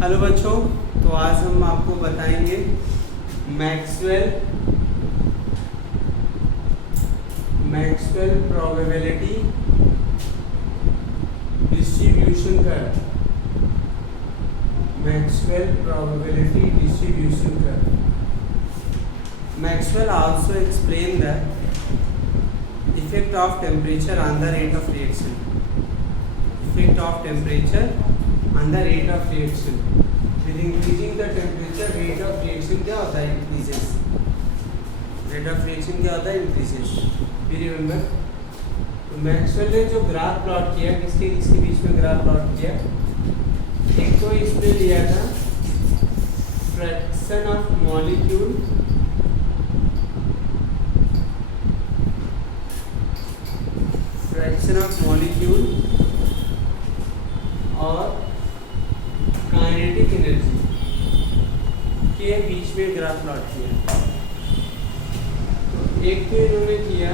Hello बच्चों, तो आज हम आपको बताएंगे Maxwell probability distribution curve. Maxwell probability distribution curve. Maxwell also explained the effect of temperature on the rate of reaction. Effect of temperature on the rate of reaction. With increasing the temperature, rate of reaction क्या होता है? Increases. Rate of reaction क्या होता है? Increases. We remember? तो Maxwell ने जो graph plot किया, किसके बीच में ग्राफ प्लॉट किया? एक तो इसने लिया था फ्रैक्शन ऑफ मॉलिक्यूल और काइनेटिक एनर्जी के बीच में ग्राफ प्लॉट किया। तो एक तो इन्होंने किया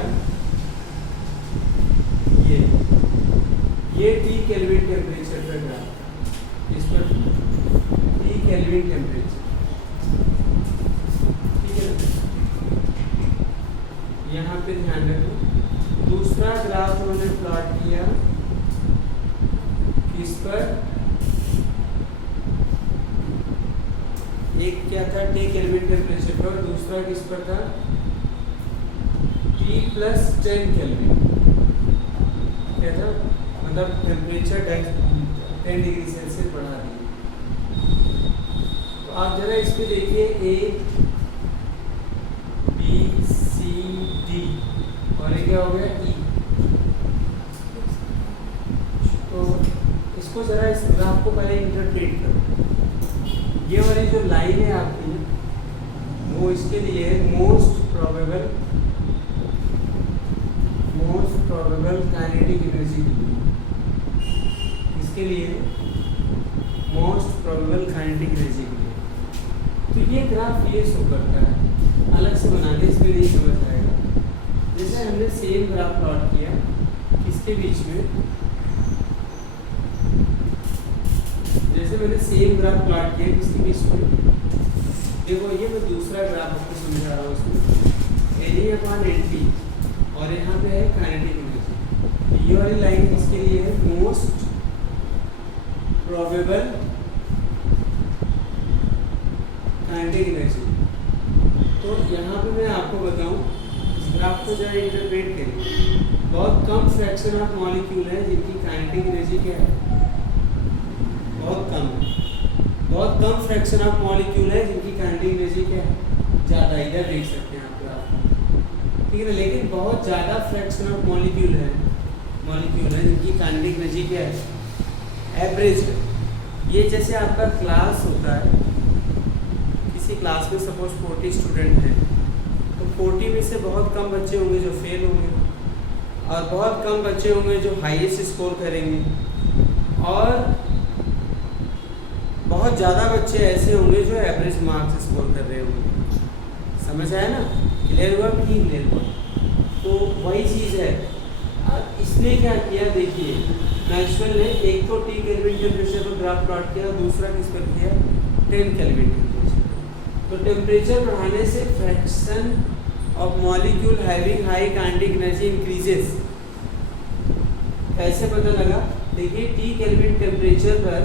ये टी केल्विन टेम्परेचर का ग्राफ, इस पर टी केल्विन टेम्परेचर, ठीक है ना, यहाँ पे ध्यान रखो। दूसरा ग्राफ उन्होंने प्लॉट किया इस पर, एक क्या था टी केल्विन टेम्परेचर पर, दूसरा किस पर था टी प्लस 10 केल्विन। क्या था? मतलब टेम्परेचर 10 डिग्री सेल्सियस बढ़ा दिए। तो आप जरा इस पे देखिए, ए बी सी डी और ये क्या हो गया ई। तो इसको जरा इस ग्राफ को पहले इंटरप्रेट करो। ये वाली जो लाइन है आपकी, वो इसके लिए मोस्ट प्रोबेबल काइनेटिक एनर्जी के लिए, इसके लिए मोस्ट प्रोबेबल काइनेटिक एनर्जी के लिए। तो ये ग्राफ ये शो करता है, अलग से बनाने इसमें नहीं समझ आएगा। जैसे हमने सेम ग्राफ प्लॉट किया किसके बीच में, जैसे मैंने सेम ग्राफ प्लॉट किया किसके बीच में, देखो ये मैं दूसरा ग्राफ आपको समझा रहा हूँ। इसमें NE/NT और यहाँ पे है काइनेटिक एनर्जी। ये वाली लाइन किसके लिए है? Most probable kinetic energy. तो यहाँ पे मैं आपको बताऊँ, ग्राफ को जरा इंटरप्रेट करिए। बहुत कम फ्रैक्शन ऑफ मॉलिक्यूल है जिनकी काइनेटिक एनर्जी क्या है? बहुत कम फ्रैक्शन ऑफ मॉलिक्यूल है जिनकी काइनेटिक एनर्जी क्या है? ज़्यादा। इधर देख सकते हैं आप ग्राफ, ठीक है ना। लेकिन बहुत ज़्यादा फ्रैक्शन ऑफ मॉलिक्यूल है जिनकी काइनेटिक एनर्जी क्या है? एवरेज है। ये जैसे आपका क्लास होता है, किसी क्लास में सपोज 40 स्टूडेंट हैं, तो 40 में से बहुत कम बच्चे होंगे जो फेल होंगे और बहुत कम बच्चे होंगे जो हाईएस्ट स्कोर करेंगे, और बहुत ज़्यादा बच्चे ऐसे होंगे जो एवरेज मार्क्स स्कोर कर रहे होंगे। समझ आया ना? क्लियर हुआ कि नहीं क्लियर हुआ? तो वही चीज़ है। अब इसने क्या किया, देखिए मैक्सवेल ने एक तो टी केल्विन टेम्परेचर पर ग्राफ प्लॉट किया, दूसरा किस पर किया? 10 केल्विन टेम्परेचर। तो टेम्परेचर बढ़ाने से fraction of molecule having high kinetic energy increases. कैसे पता लगा? देखिए टी केल्विन टेम्परेचर पर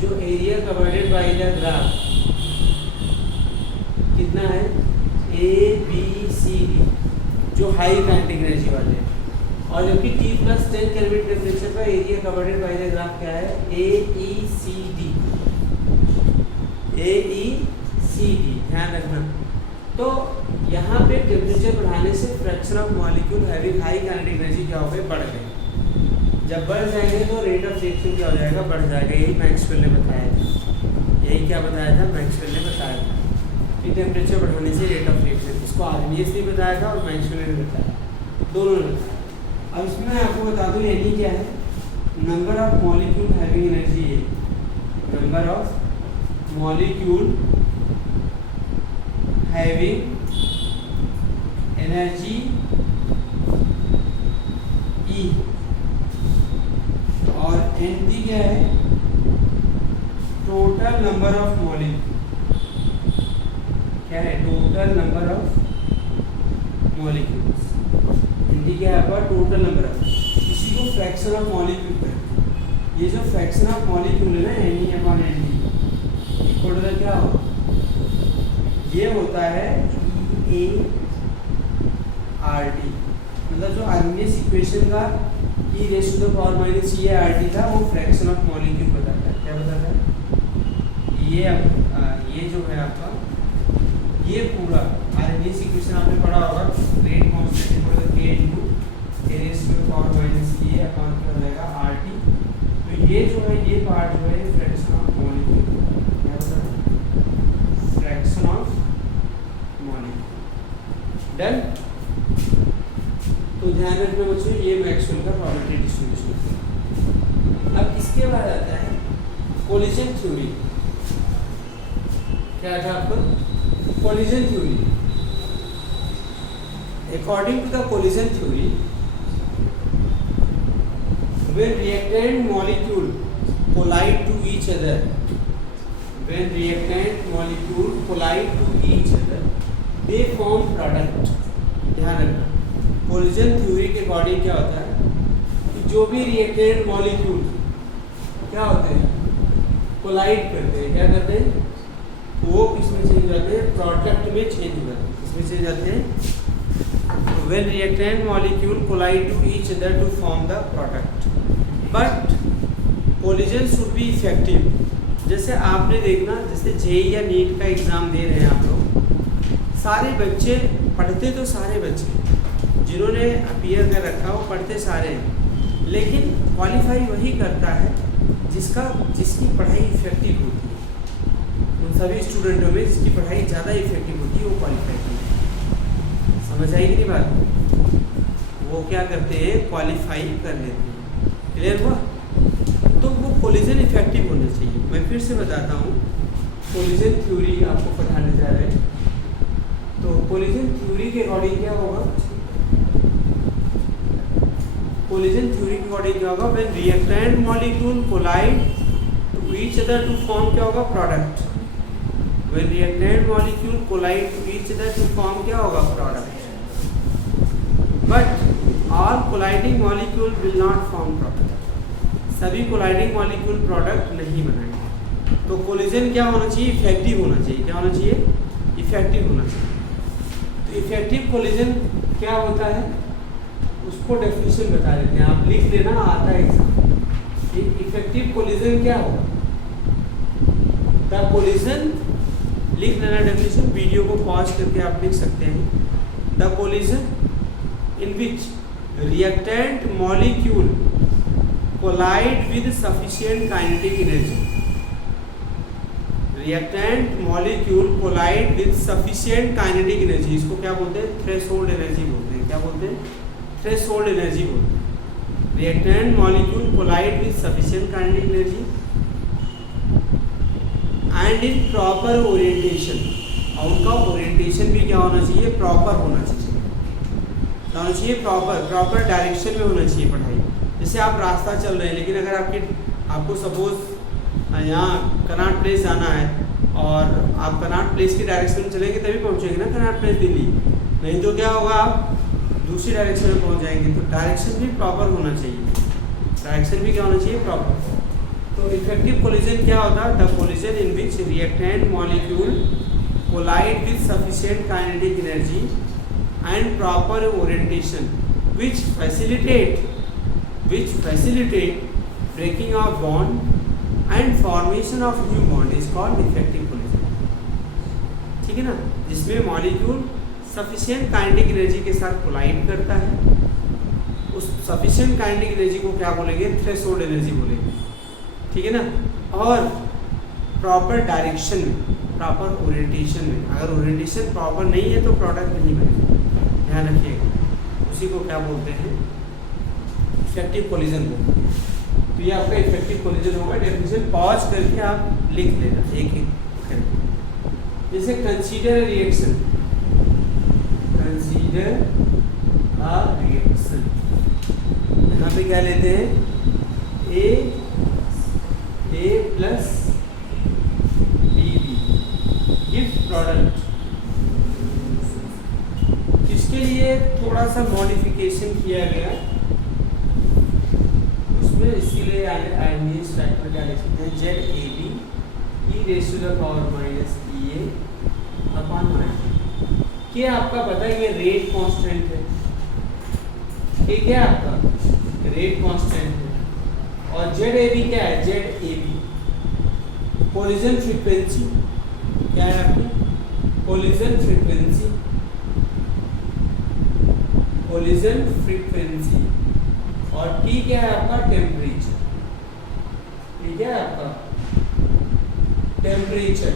जो एरिया कवर्डेड बाय द ग्राफ कितना है? ए बी सी डी, जो हाई काइनेटिक एनर्जी वाले हैं, और जबकि टी प्लस 10 केल्विन टेम्परेचर पर एरिया कवर्डेड बाय द ग्राफ क्या है? ए ई सी डी। ध्यान रखना। तो यहाँ पे टेम्परेचर बढ़ाने से fraction of molecule having high kinetic energy क्या हो गए? बढ़ गए। जब बढ़ जाएंगे तो रेट ऑफ रिएक्शन क्या हो जाएगा? बढ़ जाएगा। यही मैक्सवेल ने बताया था। यही क्या बताया था? मैक्सवेल ने बताया था कि टेम्परेचर बढ़ाने से रेट ऑफ रिएक्शन। इसको आर्मीनियस ने बताया था और मैक्सवेल ने बताया, दोनों ने बताया। अब इसमें मैं आपको बता दूँ एनी क्या है? Number of molecule having energy है। Number of molecule having energy E, और NT क्या है? Total total number of molecule, क्या है total number of molecules, Hindi क्या है आपका टोटल नंबर ऑफ, इसी को फ्रैक्शन ऑफ मॉलिक्यूल कहते हैं। ये जो फ्रैक्शन ऑफ मॉलिक्यूल है ना Ne/Nd इक्वल टू क्या होगा, ये होता है EART, मतलब जो आर्मीनियस इक्वेशन का e⁻⁻ था वो फ्रैक्शन ऑफ मॉलिक्यूल बताता है। क्या बताता है ये जो है आपका ये पूरा आर्मीनियस इक्वेशन आपने पढ़ा होगा, rate constant equal to k into e⁻⁻ upon क्या हो जाएगा RT। तो ये जो है ये पार्ट जो है फ्रैक्शन ऑफ मॉलिक्यूल, क्या बताता है फ्रैक्शन ऑफ मॉलिक्यूल। डन। तो ध्यान रखना बच्चों ये मैक्सवेल का प्रॉपर्टी डिस्ट्रीब्यूशन। अब इसके बाद आता है कोलिजन थ्योरी। क्या था आपका collision theory. According to the collision theory, when reactant molecule collide to each other, when reactant molecule collide to each other, they form product। ध्यान रखना कोलिजन थ्योरी के अकॉर्डिंग क्या होता है कि जो भी रिएक्टेंट मॉलिक्यूल क्या होते हैं कोलाइड करते हैं, क्या करते हैं वो किसमें चेंज हो जाते हैं प्रोडक्ट में चेंज हो जाते हैं। किसमें चेंज जाते हैं when reactant molecule collide to each other to form the product, but collision should be effective. जैसे आपने देखना जैसे जेई या नीट का एग्ज़ाम दे रहे हैं आप लोग, सारे बच्चे पढ़ते तो सारे बच्चे जिन्होंने अपीयर कर रखा वो पढ़ते सारे हैं, लेकिन क्वालिफाई वही करता है जिसकी पढ़ाई इफेक्टिव होती है। उन सभी स्टूडेंटों में जिसकी पढ़ाई ज़्यादा इफेक्टिव होती है वो क्वालिफाई करते हैं। समझ आएगी नहीं बात, वो क्या करते हैं क्वालिफाई कर लेते हैं। क्लियर हुआ। तो वो कोलिजन इफेक्टिव होना चाहिए। मैं फिर से बताता हूँ कोलिजन थ्योरी आपको पढ़ाने जा रहे हैं। तो कोलिजन थ्योरी के अकॉर्डिंग क्या होगा, कोलिजन थ्योरी के अकॉर्डिंग क्या होगा when reactant molecule collide to each other to form क्या होगा product. When reactant molecule collide to each other to form क्या होगा product, but all colliding molecule will not form product. सभी colliding molecule product नहीं बनाएंगे। तो collision क्या होना चाहिए इफेक्टिव होना चाहिए। क्या होना चाहिए इफेक्टिव होना चाहिए। तो इफेक्टिव कोलिजन क्या होता है उसको डेफिनेशन बता देते हैं, आप लिख लेना आता है एग्जाम। इफेक्टिव कोलिजन क्या होगा, द कोलिजन, लिख लेना डेफिनेशन, वीडियो को पॉज करके आप लिख सकते हैं। The collision in which reactant molecule collide with sufficient kinetic energy. Reactant molecule collide with sufficient kinetic energy, इसको क्या बोलते हैं थ्रेशोल्ड एनर्जी बोलते हैं। क्या बोलते हैं थ्रेशोल्ड एनर्जी बोलते हैं। Reactant molecule collide with sufficient kinetic energy and in proper orientation, और उनका ओरिएंटेशन भी क्या होना चाहिए प्रॉपर होना चाहिए। क्या होना चाहिए प्रॉपर डायरेक्शन में होना चाहिए पढ़ाई। जैसे आप रास्ता चल रहे हैं, लेकिन अगर आपको सपोज यहाँ कनाट प्लेस जाना है और आप कनाट प्लेस की डायरेक्शन में चलेंगे तभी पहुँचेंगे ना कनाट प्लेस दिल्ली, नहीं तो क्या होगा आप दूसरी डायरेक्शन में पहुँच जाएंगे। तो डायरेक्शन भी प्रॉपर होना चाहिए। डायरेक्शन भी क्या होना चाहिए प्रॉपर। तो इफेक्टिव कोलिजन क्या होता है, the collision in which reactant molecule collide with sufficient kinetic energy and proper orientation which facilitate breaking of bond and formation of new bond is called effective collision। ठीक है ना, जिसमें molecule sufficient kinetic energy के साथ collide करता है। उस sufficient kinetic energy को क्या बोलेंगे थ्रेशोल्ड एनर्जी बोलेंगे। ठीक है ना, और प्रॉपर डायरेक्शन में, प्रॉपर ओरिएंटेशन में। अगर ओरिएंटेशन प्रॉपर नहीं है तो प्रोडक्ट नहीं बनेगा, ध्यान रखिएगा। उसी को क्या बोलते हैं इफेक्टिव कोलिजन को। तो ये आपका इफेक्टिव कोलिजन होगा। डेफिनेशन पॉज करके आप लिख लेना एक एक करके। जैसे consider reaction, consider a reaction, यहाँ पे क्या लेते हैं ए प्लस प्रोडक्ट, इसके लिए थोड़ा सा मॉडिफिकेशन किया गया उसमें, इसीलिए आइडियस फैक्टर क्या लिख सकते हैं, Z A B E raise to the power minus E A upon minus. क्या आपका पता है ये रेट कांस्टेंट है, ये क्या है आपका रेट कांस्टेंट है, और जेड ए बी क्या है, Z A B collision frequency क्या है आपकी, कोलिजन फ्रीक्वेंसी, कोलिजन फ्रीक्वेंसी, और टी क्या है आपका, टेम्परेचर, ठीक है आपका टेम्परेचर,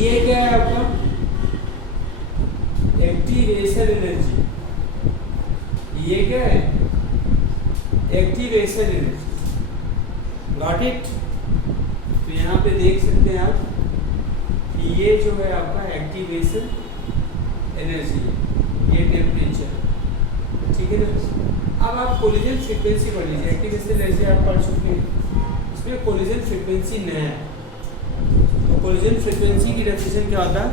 ये क्या है आपका एक्टिवेशन एनर्जी, ये क्या है एक्टिवेशन एनर्जी, गॉट इट। तो यहाँ पे देख सकते हैं आप कि ये जो है आपका एक्टिवेशन एनर्जी है, ये टेम्परेचर, ठीक है ना। अब आप कोलिजन फ्रीक्वेंसी पढ़ लीजिए, एक्टिवेशन एनर्जी आप पढ़ चुके हैं, इसमें कोलिजन फ्रीक्वेंसी नया है। तो कोलिजन फ्रीक्वेंसी की डेफिनेशन क्या होता है,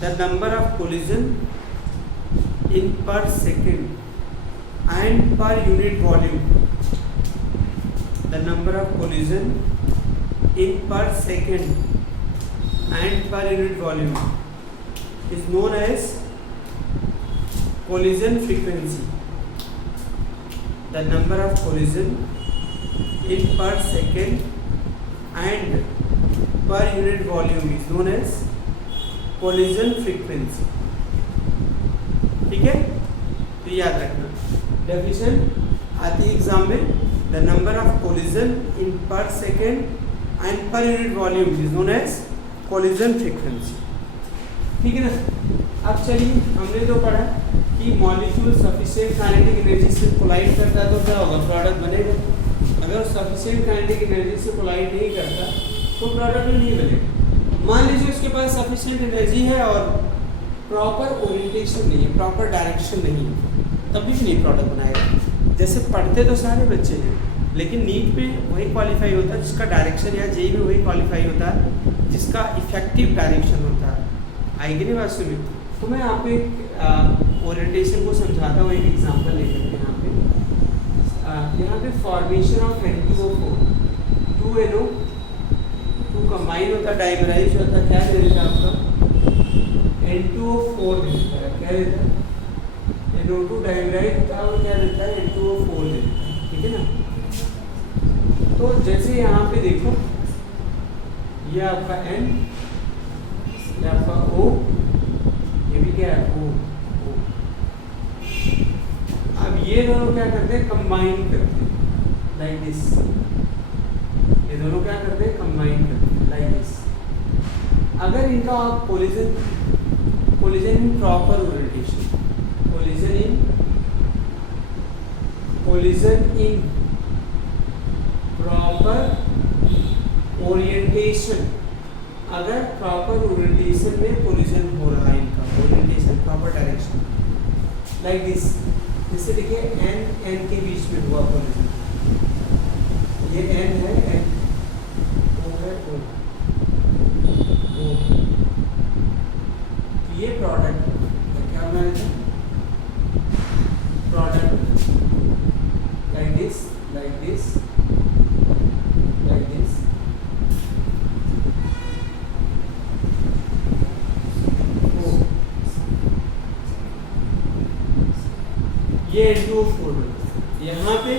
the number of collision in per second and per unit volume, the number of collision in per second and per unit volume is known as collision frequency. The number of collision in per second and per unit volume is known as collision frequency. ठीक है, तो याद रखना definition आती है exam में, the number of collision in per second and per unit volume is known as collision frequency, ठीक है ना। अब चलिए हमने तो पढ़ा कि मॉलिक्यूल सफिशिएंट काइनेटिक एनर्जी से कोलाइड करता है तो क्या होगा, प्रोडक्ट बनेगा। अगर सफिशिएंट काइनेटिक एनर्जी से कोलाइड नहीं करता तो प्रोडक्ट नहीं बनेगा। मान लीजिए उसके पास सफिशिएंट एनर्जी है और प्रॉपर ओरिएंटेशन नहीं है, प्रॉपर डायरेक्शन नहीं है, तब भी नहीं प्रोडक्ट बनाएगा। जैसे पढ़ते तो सारे बच्चे हैं, लेकिन नीट पे वही क्वालिफाई होता है जिसका डायरेक्शन, या जेई में वही क्वालिफाई होता है जिसका इफेक्टिव डायरेक्शन होता है। आएगी नहीं बात सुनी। तो मैं आपको एक ओरिएंटेशन को समझाता हूँ, एक एग्जांपल लेकर के यहाँ पे formation of N2O4, 2NO2 combine होता है, डाइमराइज होता है, क्या दे देता है आपका N2O4 देता है, क्या देता है NO2 डाइमराइज होता है, और क्या देता है N2O4 देता है, ठीक है ना। तो जैसे यहाँ पे देखो ये आपका N, ये आपका O, ये भी क्या है O, O। अब ये दोनों क्या करते हैं, कंबाइन करते हैं लाइक दिस, ये दोनों क्या करते हैं, कंबाइन करते हैं लाइक दिस। अगर इनका कोलिजन इन प्रॉपर ओरिएंटेशन, कोलिजन इन प्रॉपर ओरिएंटेशन, अगर प्रॉपर ओरिएंटेशन में कोलिजन हो रहा है इनका, orientation proper direction like this, जैसे देखिए N के बीच में हुआ कोलिजन, ये N है, N O है, O, तो ये प्रोडक्ट क्या बना देता है, product like this, like this, like this, ये N2O4 यहाँ पे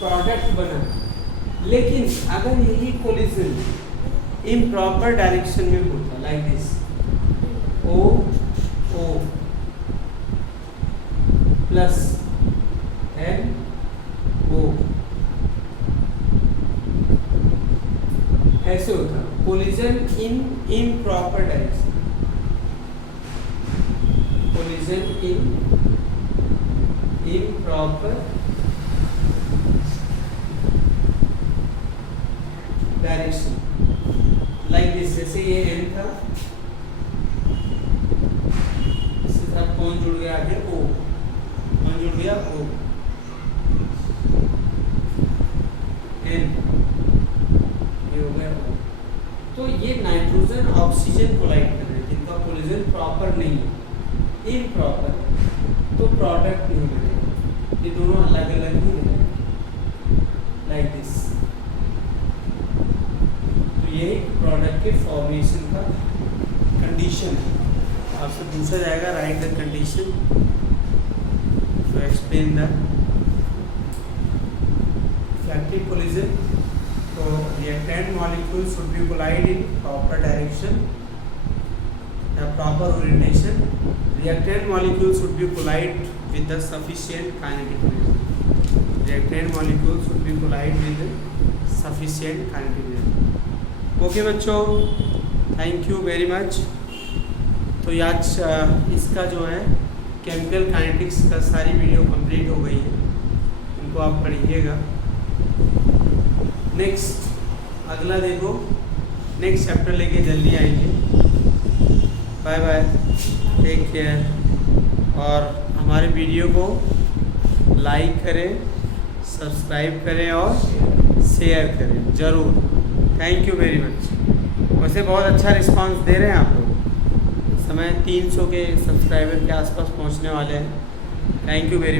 प्रोडक्ट बना। लेकिन अगर यही कोलिजन इन प्रॉपर डायरेक्शन में होता like this, O O plus N O, ऐसे होता collision in improper direction, collision in improper direction like this, जैसे ये N था, इसके साथ कौन जुड़ गया आगे, O, कौन जुड़ गया O, N, ये हो गया O। तो ये नाइट्रोजन ऑक्सीजन कोलाइड कर रहे हैं जिनका कोलिजन प्रॉपर नहीं है, इम्प्रॉपर, तो प्रोडक्ट नहीं बनेगा, ये दोनों अलग अलग ही बनेंगे लाइक दिस। तो ये प्रोडक्ट के फॉर्मेशन का कंडीशन है। आपसे पूछा जाएगा write the condition to explain the effective collision. तो reactant molecule should be collide in proper direction या proper orientation. Reactant molecule should be collide with the sufficient kinetic energy. Reactant molecules should be collide with sufficient kinetic energy. Okay बच्चों, thank you very much. तो आज इसका जो है chemical kinetics का सारी video complete हो गई है, इनको आप पढ़िएगा। नेक्स्ट अगला देखो, नेक्स्ट चैप्टर लेके जल्दी आएंगे। Bye bye, take care. और हमारे वीडियो को लाइक करें, सब्सक्राइब करें और शेयर करें ज़रूर। Thank you very much. वैसे बहुत अच्छा रिस्पांस दे रहे हैं आप लोग, इस समय 300 के सब्सक्राइबर के आसपास पहुंचने वाले हैं। Thank you very much.